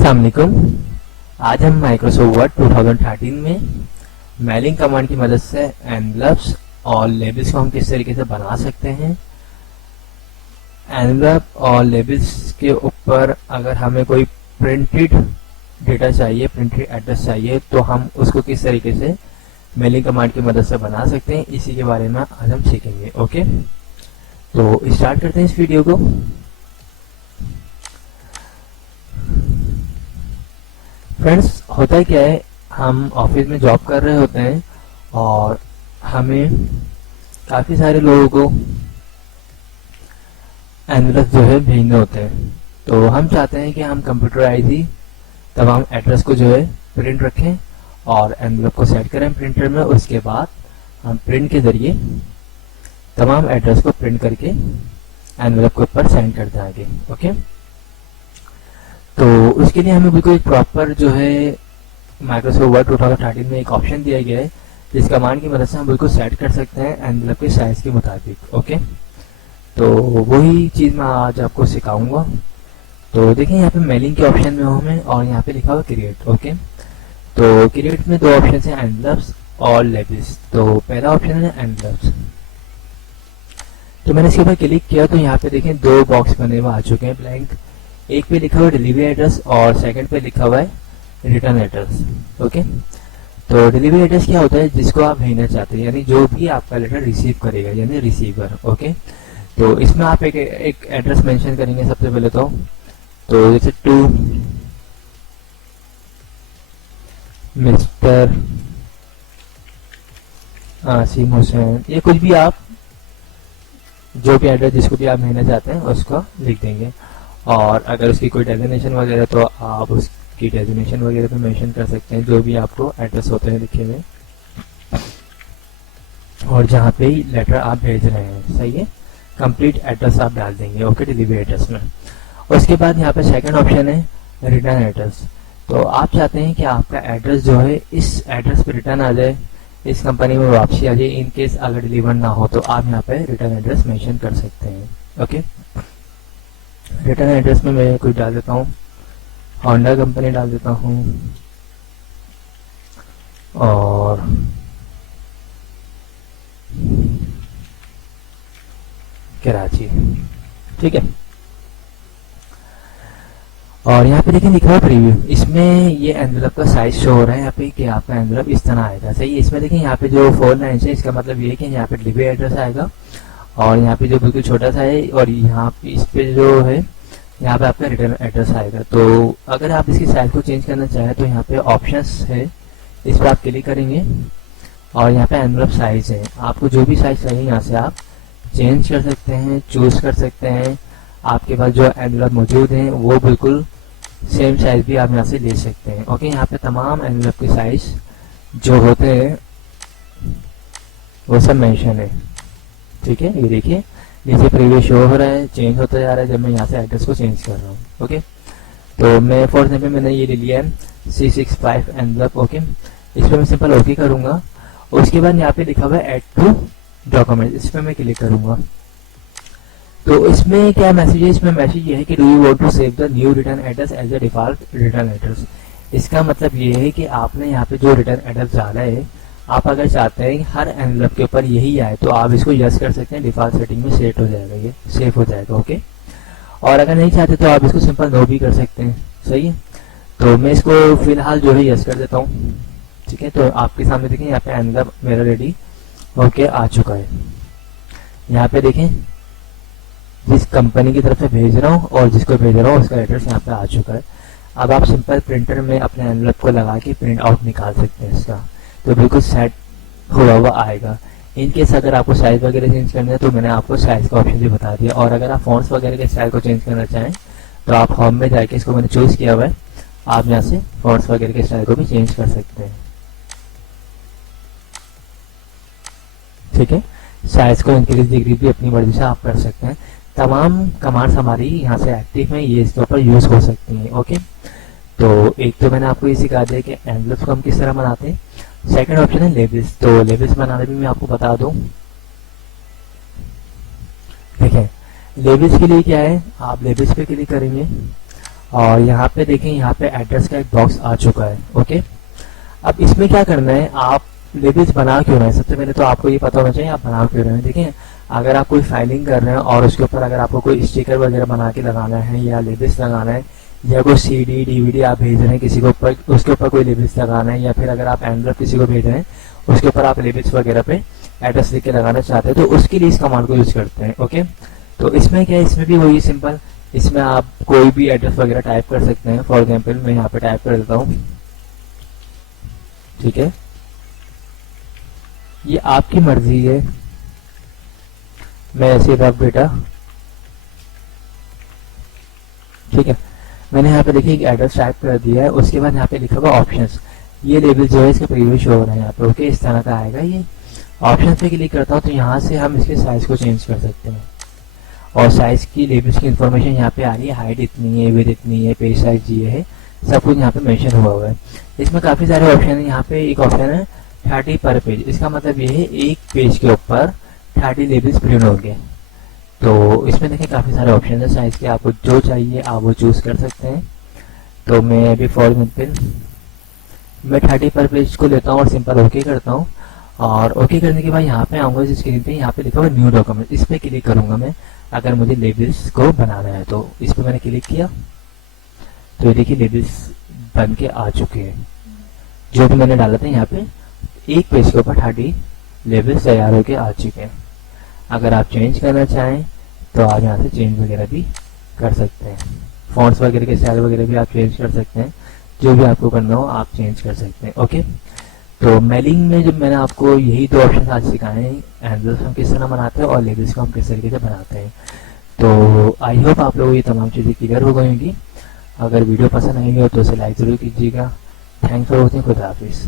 अस्सलाम वालेकुम। आज हम माइक्रोसॉफ्ट वर्ड 2013 में मेलिंग कमांड की मदद से एनवेलप्स और लेबल्स को हम किस तरीके से बना सकते हैं। एनवेलप और लेबल्स के ऊपर अगर हमें कोई प्रिंटेड डेटा चाहिए, प्रिंटेड एड्रेस चाहिए, तो हम उसको किस तरीके से मेलिंग कमांड की मदद से बना सकते हैं, इसी के बारे में आज हम सीखेंगे। ओके, तो स्टार्ट करते हैं इस वीडियो को। फ्रेंड्स, होता क्या है, हम ऑफिस में जॉब कर रहे होते हैं और हमें काफ़ी सारे लोगों को एनवेलप जो है भेजने होते हैं। तो हम चाहते हैं कि हम कंप्यूटराइज ही तमाम एड्रेस को जो है प्रिंट रखें और एनवेलप को सेट करें प्रिंटर में। उसके बाद हम प्रिंट के ज़रिए तमाम एड्रेस को प्रिंट करके एनवेलप के ऊपर सेंड कर दें आगे। ओके, तो उसके लिए हमें बिल्कुल एक प्रॉपर जो है माइक्रोसॉफ्ट वर्ड 2013 में एक ऑप्शन दिया गया है, जिस कमांड की मदद से हम बिल्कुल सेट कर सकते हैं एनवेलप के साइज के मुताबिक। ओके, तो वही चीज़ मैं आज आपको सिखाऊंगा। तो देखिए, यहाँ पे मेलिंग के ऑप्शन में हूँ मैं और यहाँ पे लिखा हुआ क्रिएट। ओके, तो क्रिएट में दो ऑप्शन है, एनवेलप्स और लेबल्स। तो पहला ऑप्शन है एनवेलप्स। तो मैंने इसके ऊपर क्लिक किया तो यहाँ पे देखें दो बॉक्स बने हुए आ चुके हैं ब्लैंक। एक पे लिखा हुआ है डिलीवरी एड्रेस और सेकंड पे लिखा हुआ है रिटर्न एड्रेस। ओके, तो डिलीवरी एड्रेस क्या होता है, जिसको आप भेजना चाहते हैं, यानी जो भी आपका लेटर रिसीव करेगा, यानी रिसीवर। ओके, तो इसमें आप एक एड्रेस मेंशन करेंगे सबसे पहले। तो जैसे टू मिस्टर आसिम हुसैन, ये कुछ भी आप जो भी एड्रेस जिसको भी आप भेजना चाहते हैं उसको लिख देंगे। और अगर उसकी कोई डेजिग्नेशन वगैरह तो आप उसकी डेजिग्नेशन वगैरह पे मेंशन कर सकते हैं, जो भी आपको एड्रेस होते हैं लिखे हुए और जहाँ पे लेटर आप भेज रहे हैं। सही है, कंप्लीट एड्रेस आप डाल देंगे। ओके, डिलीवरी एड्रेस में। उसके बाद यहाँ पे सेकंड ऑप्शन है रिटर्न एड्रेस। तो आप चाहते हैं कि आपका एड्रेस जो है इस एड्रेस पे रिटर्न आ जाए, इस कंपनी में वापसी आ जाए। इन केस अगर डिलीवर ना हो तो आप यहाँ पे रिटर्न एड्रेस मेंशन कर सकते हैं। ओके, रिटर्न एड्रेस में मैं कुछ डाल देता हूँ, होंडा कंपनी डाल देता हूँ और कराची। ठीक है, और यहाँ पे देखिए लिखा है प्रीव्यू। इसमें ये एनवेलप का साइज शो हो रहा है यहाँ पे कि आपका एनवेलप इस तरह आएगा। सही है, इसमें देखिए यहाँ पे जो 4 लाइन्स है, इसका मतलब ये है कि यहाँ पे डिलीवरी एड्रेस आएगा और यहाँ पे जो बिल्कुल छोटा सा है, और यहाँ पे इस पे जो है यहाँ पे आपका रिटर्न एड्रेस आएगा। तो अगर आप इसकी साइज को चेंज करना चाहें तो यहाँ पे ऑप्शंस है, इस पर आप क्लिक करेंगे और यहाँ पे एनवेलप साइज है। आपको जो भी साइज चाहिए यहाँ से आप चेंज कर सकते हैं, चूज कर सकते हैं। आपके पास जो एनवेलप मौजूद हैं वो बिल्कुल सेम साइज भी आप यहाँ से ले सकते हैं। ओके, यहाँ पे तमाम एनवेलप के साइज जो होते हैं वो सब मेंशन है। ठीक है, ये देखिए नीचे प्रीव्यू शो हो रहा है, चेंज होता जा रहा है जब मैं यहाँ से एड्रेस को चेंज कर रहा हूँ। ओके, तो मैं फॉर एग्जाम्पल मैंने ये ले लिया है C65 एनवेलप। ओके, इस पर मैं सिंपल ओके करूँगा। उसके बाद यहाँ पे लिखा हुआ है ऐड टू डॉक्यूमेंट, इस पर मैं क्लिक करूँगा। तो इसमें क्या मैसेज है, इसमें मैसेज ये है कि do you want to save the new return address as a default return address. इसका मतलब ये है कि आपने यहाँ पे जो रिटर्न एड्रेस डाला है, आप अगर चाहते हैं हर एनवेलप के ऊपर यही आए तो आप इसको यस कर सकते हैं, डिफॉल्ट सेटिंग में सेट हो जाएगा, ये सेव हो जाएगा। ओके, और अगर नहीं चाहते तो आप इसको सिंपल नो भी कर सकते हैं। सही है, तो मैं इसको फिलहाल जो है यस कर देता हूँ। ठीक है, तो आपके सामने देखें यहाँ पे एनवेलप मेरा रेडी होके आ चुका है। यहाँ पे देखें जिस कंपनी की तरफ से भेज रहा हूँ और जिसको भेज रहा हूँ उसका एड्रेस यहाँ पे आ चुका है। अब आप सिंपल प्रिंटर में अपने एनवेलप को लगा के प्रिंट आउट निकाल सकते हैं इसका, तो बिल्कुल सेट हुआ हुआ आएगा। इन केस अगर आपको साइज वगैरह चेंज करना है तो मैंने आपको साइज का ऑप्शन भी बता दिया। और अगर आप फॉन्ट्स वगैरह के स्टाइल को चेंज करना चाहें तो आप होम में जाके, इसको मैंने चूज किया हुआ है, आप यहाँ से फॉन्ट्स वगैरह के स्टाइल को भी चेंज कर सकते हैं। ठीक है, साइज को इंक्रीज डिक्रीज भी अपनी मर्जी से आप कर सकते हैं। तमाम कमांड्स हमारी यहाँ से एक्टिव हैं, ये इसके ऊपर यूज हो सकती हैं। ओके, तो एक तो मैंने आपको ये सिखा दिया कि एनवेलप्स को हम किस तरह बनाते हैं। सेकंड ऑप्शन है लेबल्स। तो लेबल्स बनाने भी मैं आपको बता दूं। देखिए, लेबल्स के लिए क्या है, आप लेबल्स पे क्लिक करेंगे और यहाँ पे देखें, यहाँ पे एड्रेस का एक बॉक्स आ चुका है। ओके, अब इसमें क्या करना है, आप लेबल्स बना क्यों रहे हैं, सबसे पहले तो आपको ये पता होना चाहिए आप बना क्यों रहे हैं। देखिए, अगर आप कोई फाइलिंग कर रहे हैं और उसके ऊपर अगर आपको कोई स्टिकर वगैरह बना के लगाना है या लेबल्स लगाना है, या कोई CD DVD आप भेज रहे हैं किसी को ऊपर, उसके ऊपर कोई लेबल्स लगाना है, या फिर अगर आप एनवलप किसी को भेज रहे हैं उसके ऊपर आप लेबल्स वगैरह पे एड्रेस लिख के लगाना चाहते हैं, तो उसके लिए इस कमांड को यूज करते हैं। ओके, तो इसमें क्या है, इसमें भी वही सिंपल, इसमें आप कोई भी एड्रेस वगैरह टाइप कर सकते हैं। फॉर एग्जाम्पल मैं यहाँ पे टाइप कर देता हूँ, ठीक है, ये आपकी मर्जी है, मैं ऐसे रख बेटा, ठीक है। मैंने यहाँ पे देखिए एक एड्रेस टाइप कर दिया है, उसके बाद यहाँ पे लिखा हुआ ऑप्शंस, ये लेबल जो है इसके प्रीव्यू शो हो रहा है यहाँ पे। ओके, इस तरह का आएगा ये। ऑप्शन पे क्लिक करता हूँ तो यहाँ से हम इसके साइज को चेंज कर सकते हैं, और साइज की लेबल्स की इन्फॉर्मेशन यहाँ पे आ रही है, हाइट इतनी है, विड्थ इतनी है, पेज साइज ये है, सब कुछ यहाँ पे मेंशन हुआ है। इसमें काफी सारे ऑप्शन है। यहाँ पे एक ऑप्शन है 30 पर पेज, इसका मतलब ये है एक पेज के ऊपर 30 लेबल्स प्रिंट होंगे। तो इसमें देखिए काफी सारे ऑप्शन है साइज के, आपको जो चाहिए आप वो चूज कर सकते हैं। तो मैं अभी फॉर एग्जाम्पल मैं 30 पर पेज को लेता हूँ और सिंपल ओके करता हूँ। और ओके करने के बाद यहाँ पे आऊंगा इस स्क्रीन पे, यहाँ पे लिखा हुआ न्यू डॉक्यूमेंट, इस पे क्लिक करूंगा मैं अगर मुझे लेबल्स को बनाना है। तो इस पे मैंने क्लिक किया तो ये देखिए लेबल्स बन के आ चुके हैं, जो भी मैंने डाला था यहाँ पे एक पेज के ऊपर 30 लेबल्स तैयार होके आ चुके हैं। अगर आप चेंज करना चाहें तो आप यहाँ से चेंज वगैरह भी कर सकते हैं, फॉन्ट्स वगैरह के स्टाइल वगैरह भी आप चेंज कर सकते हैं, जो भी आपको करना हो आप चेंज कर सकते हैं। ओके, तो मेलिंग में जब मैंने आपको यही दो ऑप्शन आज सिखाए हैं, एनवलप्स हम किस तरह बनाते हैं और लेबल्स को हम किस तरीके से बनाते हैं। तो आई होप आप लोगों को ये तमाम चीज़ें क्लियर हो गई होंगी। अगर वीडियो पसंद आई हो तो उसे लाइक जरूर कीजिएगा। थैंक्स फॉर वॉचिंग, खुदा हाफिज़।